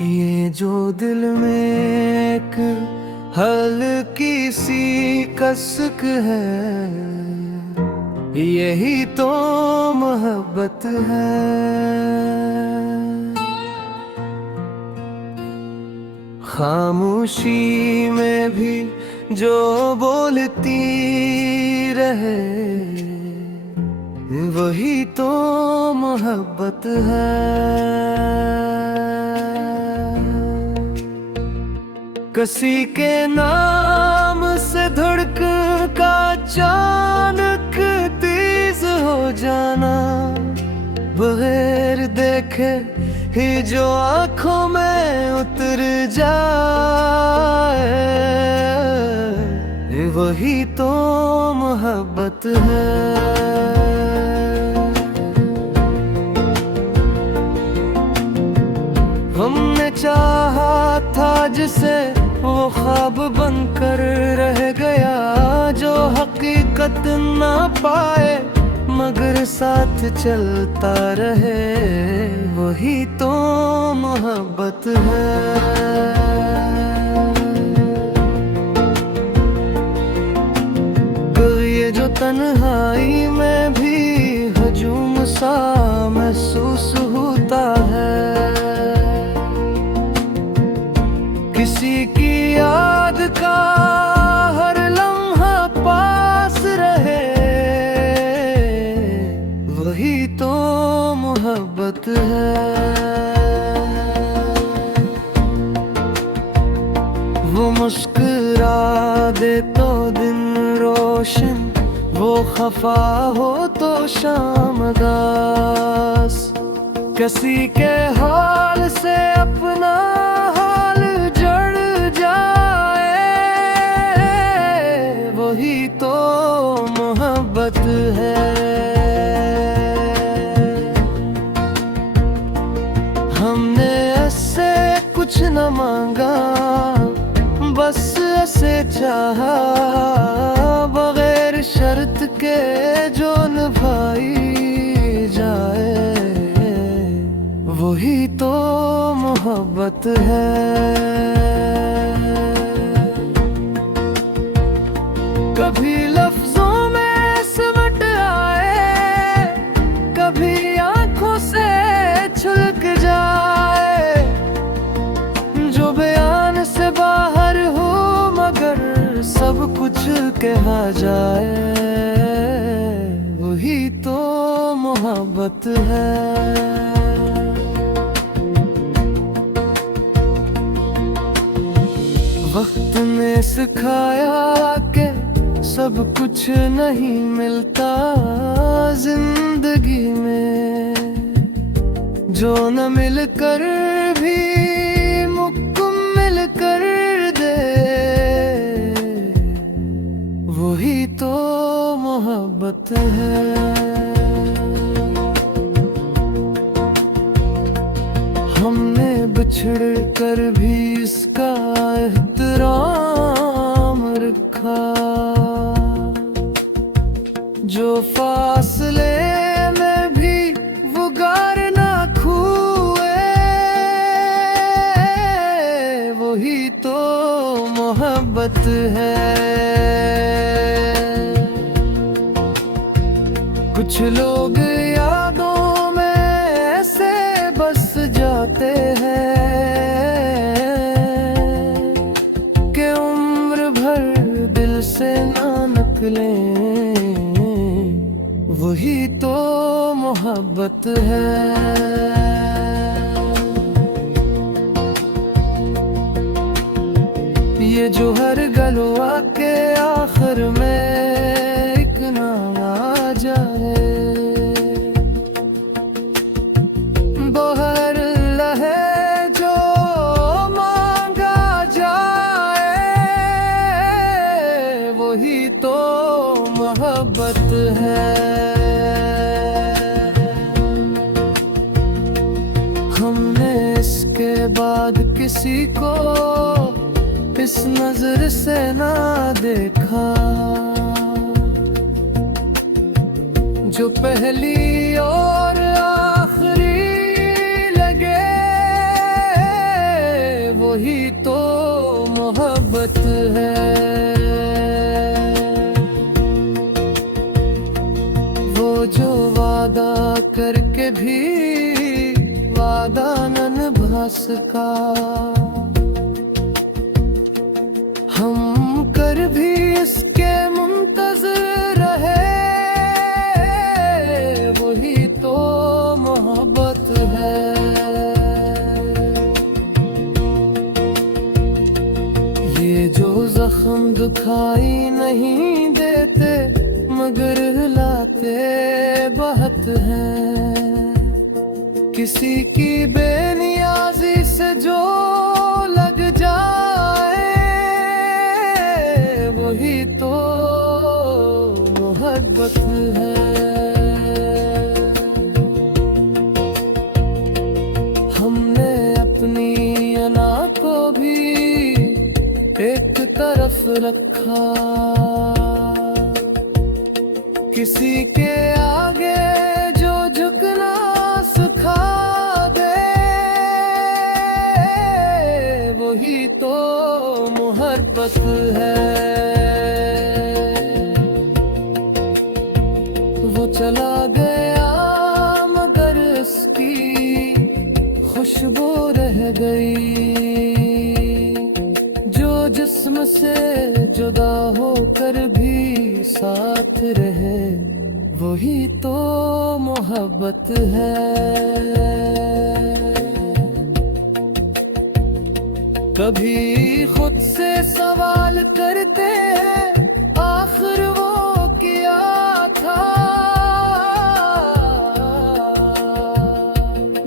ये जो दिल में एक हल्की सी कसक है, यही तो मोहब्बत है। खामोशी में भी जो बोलती रहे, वही तो मोहब्बत है। किसी के नाम से धड़कन का अचानक तेज हो जाना, बगैर देखे ही जो आंखों में उतर जाए, वही तो मोहब्बत है। हमने चाहा था जिसे वो ख्वाब बनकर रह गया, जो हकीकत ना पाए मगर साथ चलता रहे, वही तो मोहब्बत है। ये जो तन्हाई में भी हजूम सा महसूस होता है, किसी की याद का हर लम्हा पास रहे, वही तो मोहब्बत है। वो मुस्कुरा दे तो दिन रोशन, वो खफा हो तो शाम उदास, किसी के हाल से अपना हाल जड़ जाए, वही तो मोहब्बत है। हमने ऐसे कुछ न मांगा, बस ऐसे चाहा, बगैर शर्त के जो निभाई जाए, वही तो मोहब्बत है। कभी लफ्जों में सिमट आए, कभी आंखों से छलक जाए, जो बयान से बाहर हो मगर सब कुछ कहा जाए, वही तो मोहब्बत है। वक्त ने सिखाया कि सब कुछ नहीं मिलता जिंदगी में, जो न मिलकर भी मुकम्मल कर दे, वही तो मोहब्बत है। हमने बिछड़ कर भी इसका एहतराम रखा, जो फासले में भी वो गार ना खुए, वही तो मोहब्बत है। कुछ लोग यादों में ऐसे बस जाते हैं कि उम्र भर दिल से ना निकलें, वही तो मोहब्बत है। ये जो हर गलवा के आखिर में एक नाम आ जाए, वो हर लहे जो मांगा जाए, वही तो मोहब्बत है। हमने इसके बाद किसी को इस नजर से ना देखा, जो पहली और आखिरी लगे, वही तो मोहब्बत है। वो जो वादा करके भी वादा न निभा सका, हम कर भी इसके मुंतज़िर रहे, वही तो मोहब्बत है। ये जो जख्म दुखाई नहीं देते मगर हिलाते बहुत हैं, किसी की बेनियाजी से जो लग जाए, वही तो मोहब्बत है। हमने अपनी अना को भी एक तरफ रखा, किसी के आगे जो झुकना सिखा दे, वही तो मोहब्बत है। वो चला गया मगर उसकी खुशबू रह गई, जो जिस्म से जुदा होकर भी साथ रहे, वही तो मोहब्बत है। कभी खुद से सवाल करते हैं आखिर वो क्या था,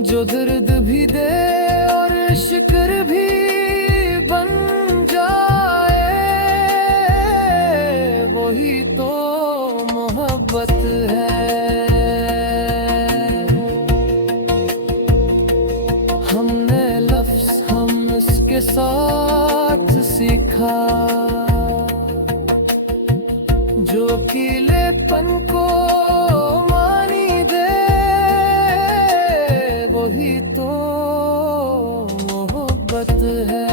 जो दर्द भी दे और शिकर भी बन जाए, वही तो मोहब्बत है। हमने लफ्ज़ हम इसके साथ सीखा, जो अकेलेपन को मानी दे, वही तो मोहब्बत है।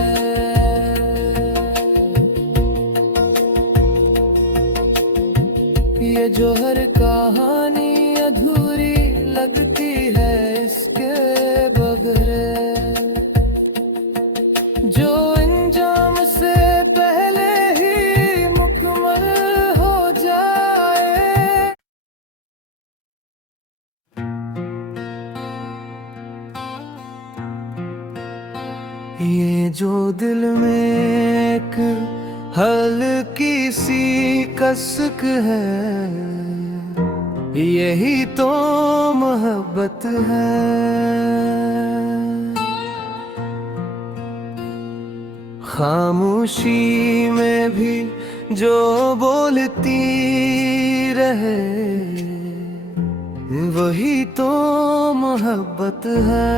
ये जो हर कहानी अधूरी लगती है इसके बगैर, जो अंजाम से पहले ही मुकम्मल हो जाए। ये जो दिल में एक हल्की सी कसक है, यही तो मोहब्बत है। खामोशी में भी जो बोलती रहे, वही तो मोहब्बत है।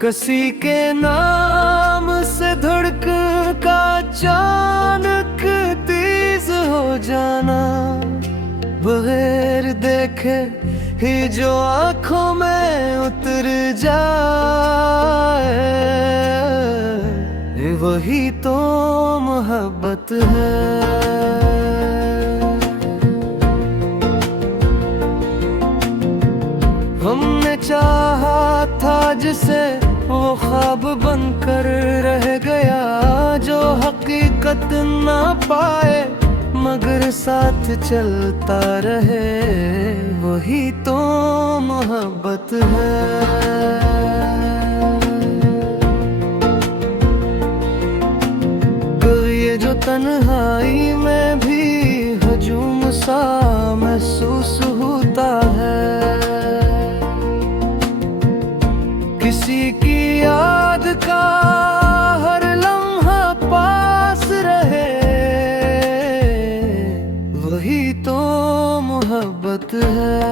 किसी के नाम से धड़कन का अचानक तेज हो जाना, बगैर देखे ही जो आँखों में उतर जाए, वही तो मोहब्बत है। हमने चाहा था जिसे वो ख्वाब बनकर रह गया, जो हकीकत ना पाए मगर साथ चलता रहे, वही तो मोहब्बत है। ये जो तन्हाई में भी हजूम सा महसूस होता है, किसी की याद का हर लम्हा पास रहे, वही तो मोहब्बत है।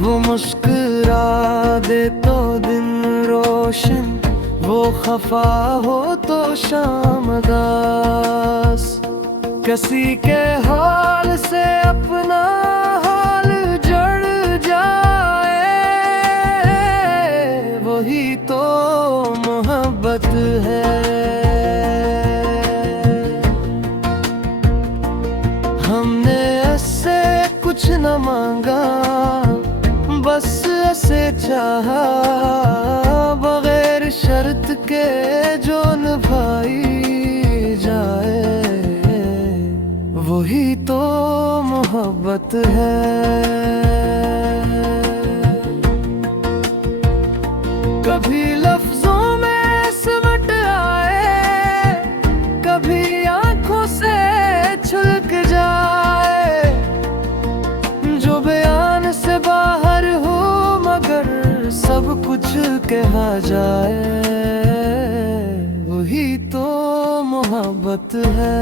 वो मुस्कुरा दे तो दिन रोशन, वो खफा हो तो शाम उदास, किसी के हाल से अपना मोहब्बत है। हमने ऐसे कुछ न मांगा, बस ऐसे चाहा, बगैर शर्त के जो निभाई जाए, वही तो मोहब्बत है। कभी लफ्जों में सिमट आए, कभी आंखों से छलक जाए, जो बयान से बाहर हो मगर सब कुछ कहा जाए, वही तो मोहब्बत है।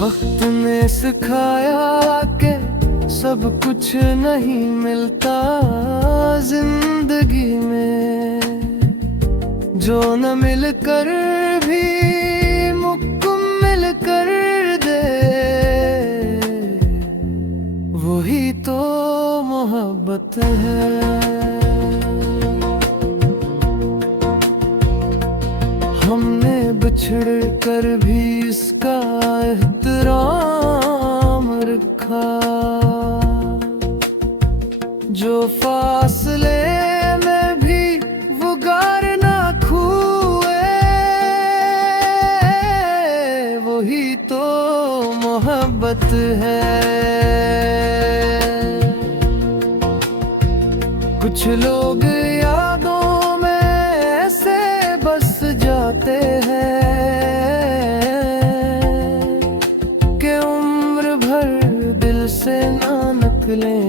वक्त ने सिखाया कि सब कुछ नहीं मिलता जिंदगी में, जो न मिलकर भी मुकम्मल कर दे, वही तो मोहब्बत है। हमने बिछड़ कर भी इसका एहतराम रखा, जो फासले में भी वो गार ना खुए, वही तो मोहब्बत है। कुछ लोग यादों में ऐसे बस जाते हैं कि उम्र भर दिल से ना निकलें,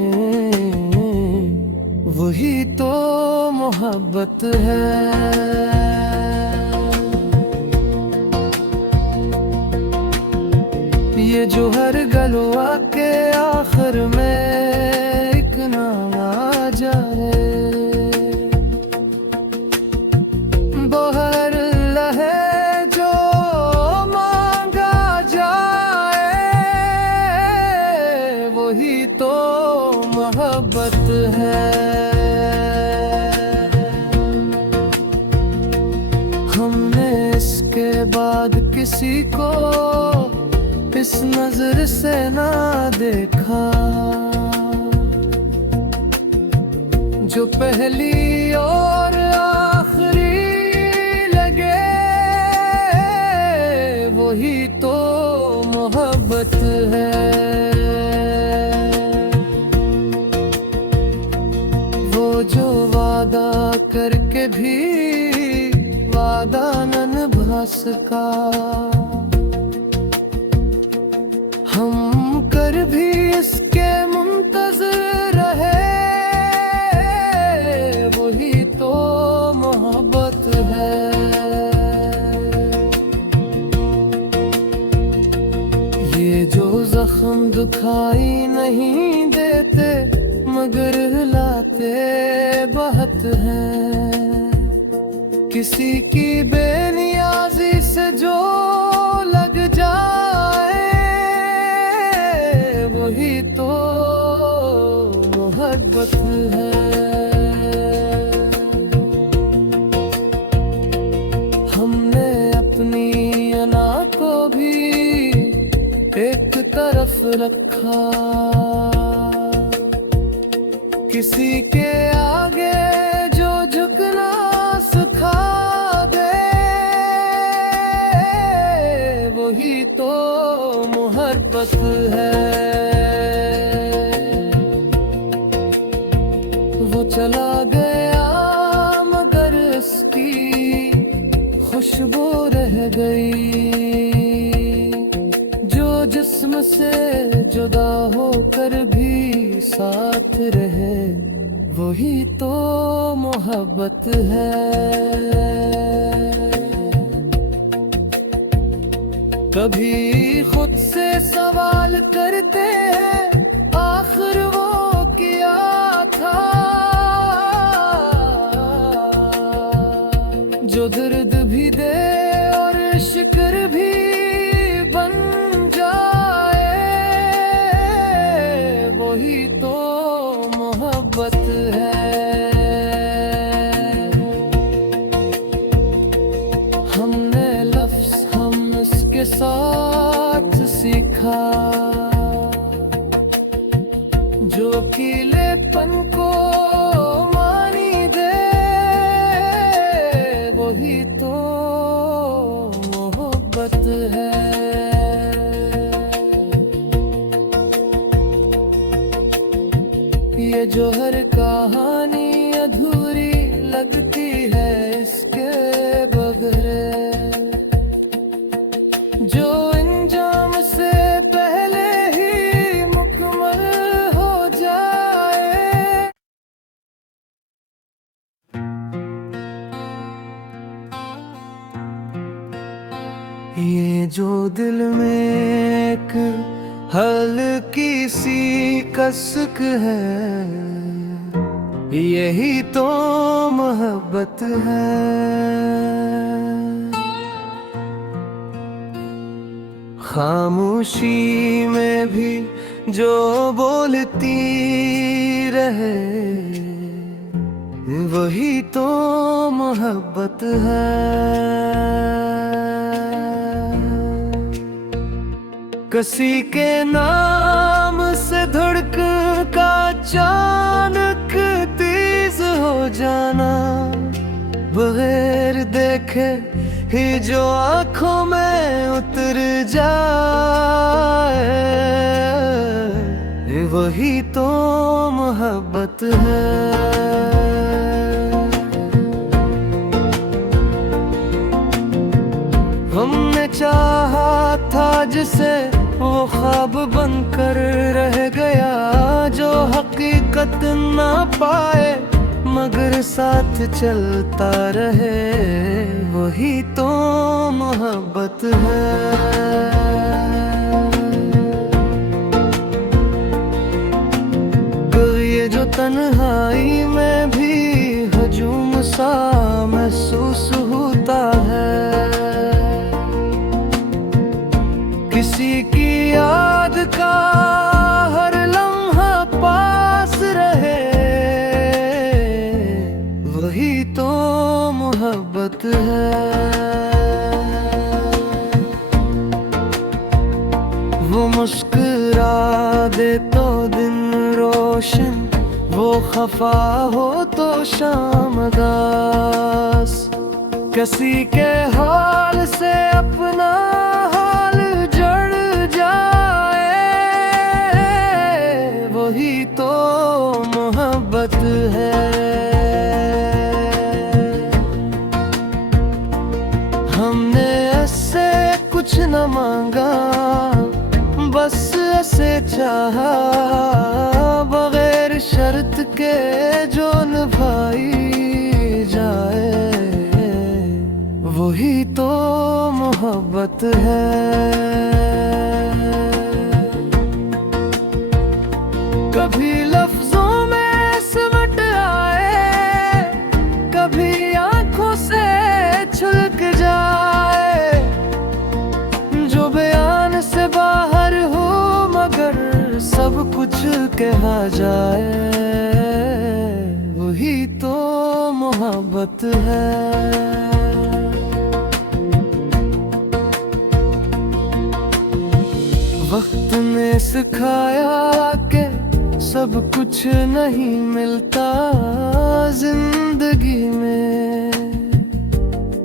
वही तो मोहब्बत है। ये जो हर गलवा के आखिर में एक नाम आ जाए, वो हर लहे जो मांगा जाए, वही तो मोहब्बत है। हमने इसके बाद किसी को इस नजर से ना देखा, जो पहली और आखिरी लगे, वही तो मोहब्बत है। वो जो वादा करके भी वादा न निभा सका, हम कर भी इसके मुंतज़िर रहे, वही तो मोहब्बत है। ये जो जख्म दुखाई नहीं देते मगर हिलाते बहुत हैं, किसी की बेनियाजी से जो लग जाए, वही तो मोहब्बत है। हमने अपनी अना को भी एक तरफ रखा, किसी के आगे जो झुकना सिखा दे, वही तो मोहब्बत है। वो चला गया मगर उसकी खुशबू रह गई, जो जिस्म से जुदा होकर भी साथ रहे, वही तो मोहब्बत है। कभी खुद से सवाल करते हैं, आखिर वो क्या था जो दर्द भी दे और शिकर भी बन जाए, वही तो मोहब्बत मोहब्बत है। हमने लफ्ज़ हम इसके साथ सीखा, जो अकेलेपन को मानी दे, वही तो मोहब्बत है। ये जो हर कहानी अधूरी लगती है इसके बगैर, जो अंजाम से पहले ही मुकम्मल हो जाए। ये जो दिल में एक हल्की सी कसक है, यही तो मोहब्बत है। खामोशी में भी जो बोलती रहे, वही तो मोहब्बत है। किसी के नाम से धड़कन का अचानक तेज हो जाना, बगैर देखे ही जो आँखों में उतर जाए, वही तो मोहब्बत है। हमने चाहा था जिसे वो ख्वाब बनकर रह गया, जो हकीकत ना पाए मगर साथ चलता रहे, वही तो मोहब्बत है। ये जो तन्हाई में भी हजूम सा महसूस होता है, किसी की याद का हर लम्हा पास रहे, वही तो मोहब्बत है। वो मुस्कुरा दे तो दिन रोशन, वो खफा हो तो शाम उदास, किसी के हाल से अपना हाल जड़ जाए, वही तो मोहब्बत है। हमने ऐसे कुछ न मांगा, बस ऐसे चाहा, बगैर शर्त के जो निभाई जाए, वही तो मोहब्बत है। कभी लफ्जों में सिमट आए, कभी आंखों से छलक जाए, जो बयान से बाहर हो मगर सब कुछ कहा जाए, वही तो मोहब्बत है। वक्त ने सिखाया कि सब कुछ नहीं मिलता जिंदगी में,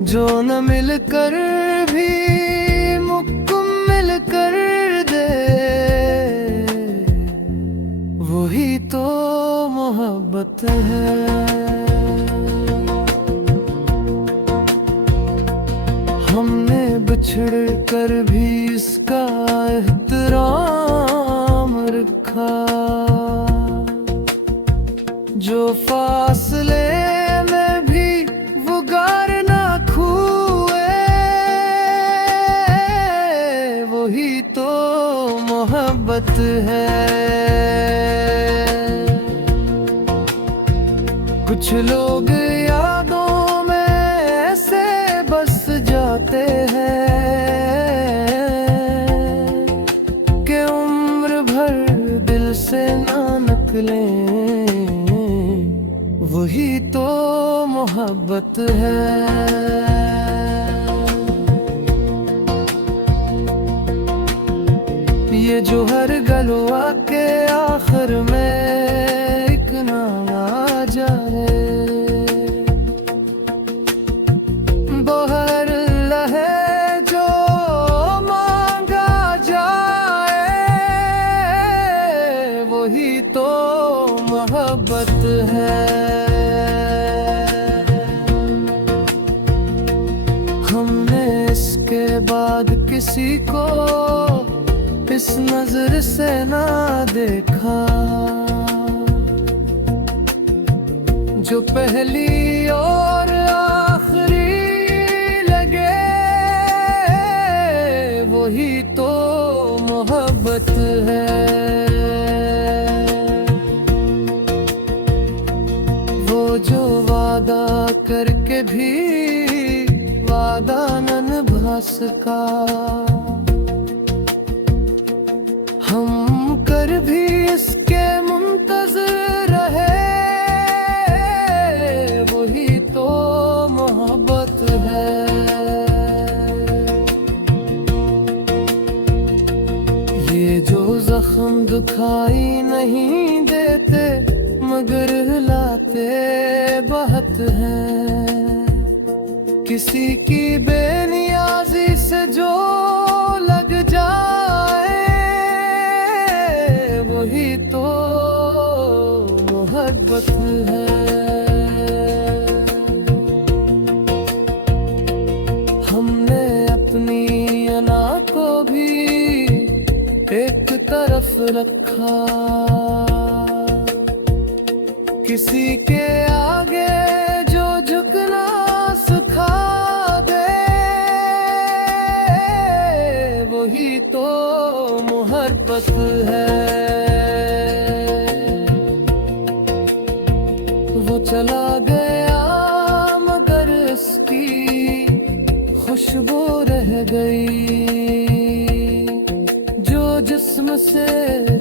जो न मिलकर भी मुकम्मल कर दे, वही तो मोहब्बत है। हमने बिछड़ कर भी इसका एहतराम रखा, जो फासले में भी वो गार ना खुए, वही तो मोहब्बत है। कुछ लोग यादों में ऐसे बस जाते हैं कि उम्र भर दिल से ना निकलें, वही तो मोहब्बत है। ये जो हर गलवा के आखिर में एक नाम आ जाए, वो हर लहे जो मांगा जाए, वही तो मोहब्बत है। हमने इसके बाद किसी को इस नजर से ना देखा, जो पहली और आखिरी लगे, वही तो मोहब्बत है। वो जो वादा करके भी वादा न निभा सका, हम कर भी इसके मुंतज़िर रहे, वही तो मोहब्बत है। ये जो जख्म दुखाई नहीं देते मगर हिलाते बहुत हैं, किसी की बेनियाजी से जो लग जाए, वही तो मोहब्बत है। हमने अपनी अना को भी एक तरफ रखा, किसी के आगे जो झुकना सिखा दे, वही तो मोहब्बत है। वो चला गया मगर इसकी खुशबू रह गई, जो जिस्म से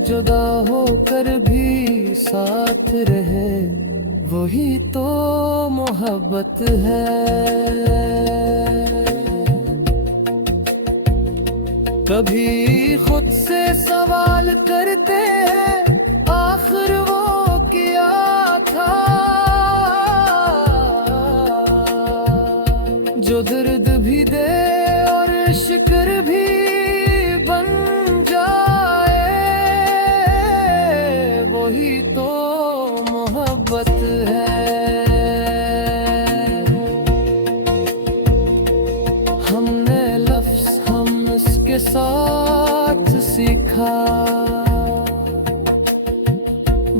जुदा होकर भी साथ रहे, वही तो मोहब्बत है। कभी खुद से सवाल करते हैं आखिर वो क्या था, जो दर्द भी दे और शिकर भी बन जाए, वही तो मोहब्बत है। हमने लफ्ज़ हम इसके साथ सीखा,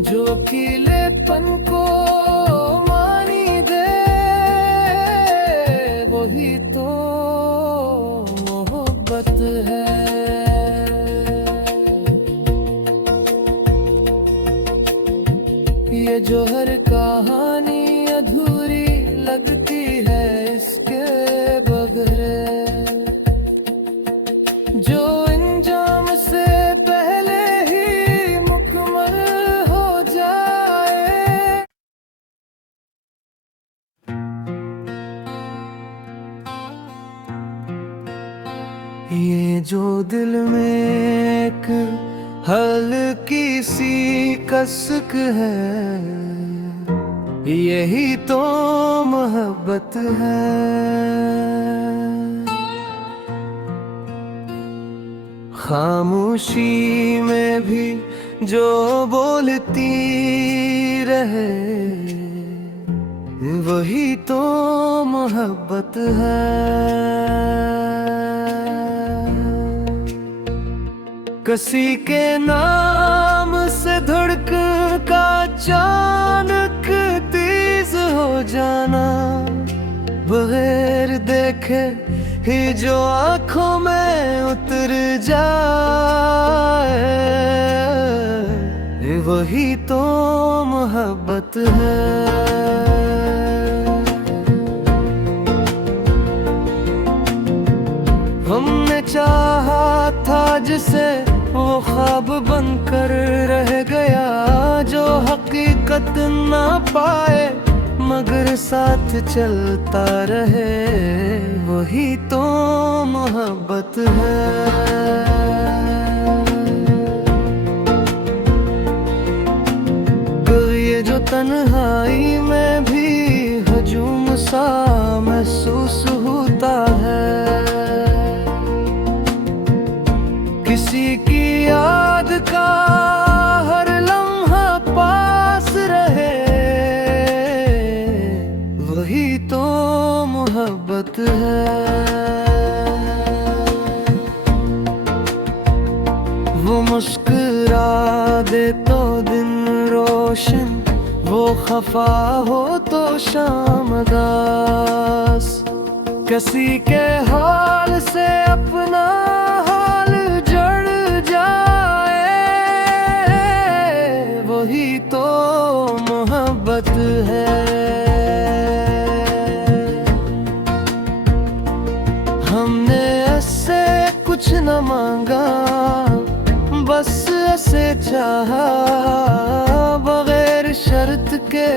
जो अकेलेपन को मानी दे, वही तो मोहब्बत है। ये जो हर कहानी अधूरी लगती है इसके बगैर, जो अंजाम से पहले ही मुकम्मल हो जाए। ये जो दिल में एक हल्की सी कसक है, यही तो मोहब्बत है। खामोशी में भी जो बोलती रहे, वही तो मोहब्बत है। किसी के नाम से धड़कन का अचानक तेज हो जाना, बगैर देखे ही जो आँखों में उतर जाए, वही तो मोहब्बत है। हमने चाहा था जिसे वो ख्वाब बनकर रह गया, जो हकीकत ना पाए मगर साथ चलता रहे, वही तो मोहब्बत है। ये जो तन्हाई में भी हजूम सा महसूस होता है, किसी की याद का हर लम्हा पास रहे, वही तो मोहब्बत है। वो मुस्कुरा दे तो दिन रोशन, वो खफा हो तो शाम उदास, किसी के हाल से अपना हाल जड़ जाए, वही तो मोहब्बत है। हमने ऐसे कुछ न मांगा, बस ऐसे चाहा, बगैर शर्त के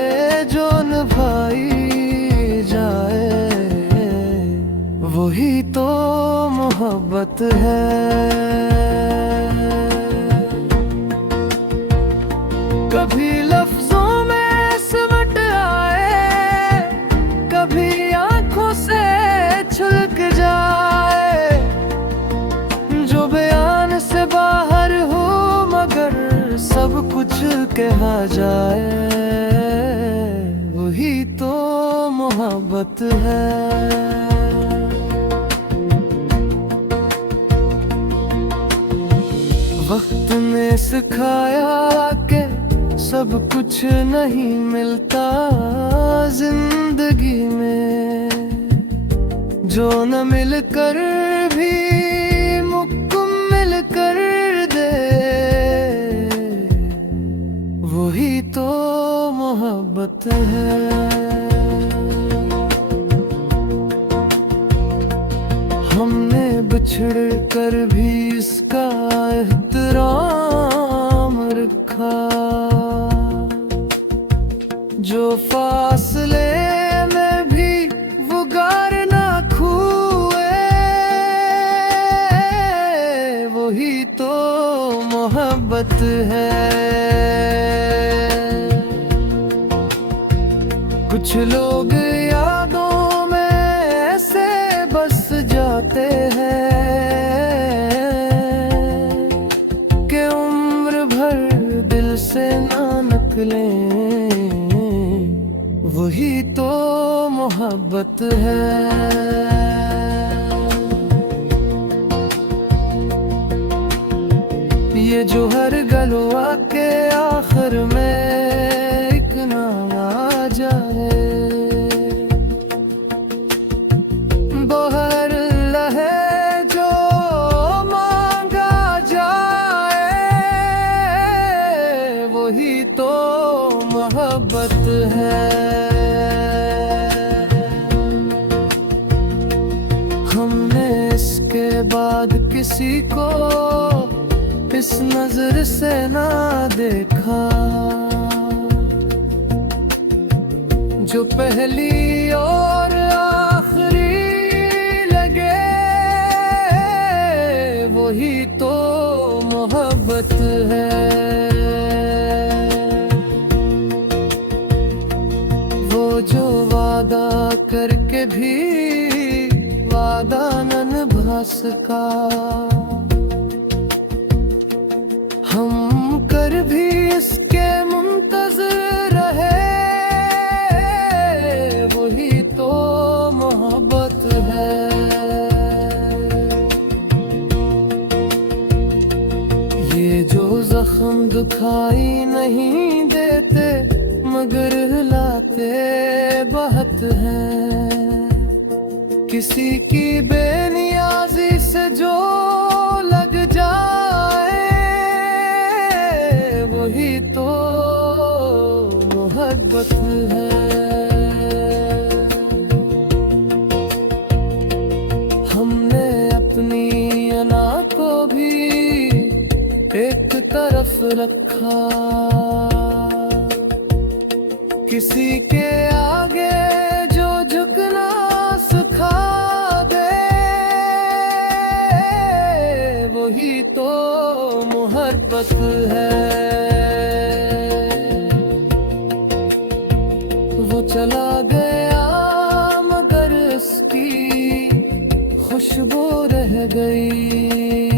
जो निभाई जाए, वही तो मोहब्बत है। कभी लफ्जों में सिमट आए, कभी आंखों से छलक जाए, जो बयान से बाहर हो मगर सब कुछ कहा जाए, वही तो मोहब्बत है। वक्त ने सिखाया कि सब कुछ नहीं मिलता जिंदगी में, जो न मिलकर भी मुकम्मल कर दे, वही तो मोहब्बत है। हमने बिछड़ कर भी इसका एहतराम रखा, जो फासले में भी वो गार ना खुए, वही तो मोहब्बत है। कुछ लोग यादों में ऐसे बस जाते हैं कि उम्र भर दिल से ना निकलें, वही तो मोहब्बत है। ये जो हर गलवा के आखिर में एक नाम आ जाए, वो हर लहे जो मांगा जाए, वही तो मोहब्बत है। हमने इसके बाद किसी को इस नजर से ना देखा, जो पहली और आखिरी लगे, वही तो मोहब्बत है। वो जो वादा करके भी वादा न निभा सका, हम कर भी इसके मुंतज़िर रहे, वही तो मोहब्बत है। ये जो जख्म दुखाई नहीं देते मगर हिलाते बहुत हैं, किसी की बेनियाजी से जो लग जाए, वही तो मोहब्बत है। हमने अपनी अना को भी एक तरफ रखा, किसी के आगे जो झुकना सिखा दे, वही तो मोहब्बत है। वो चला गया मगर उसकी खुशबू रह गई।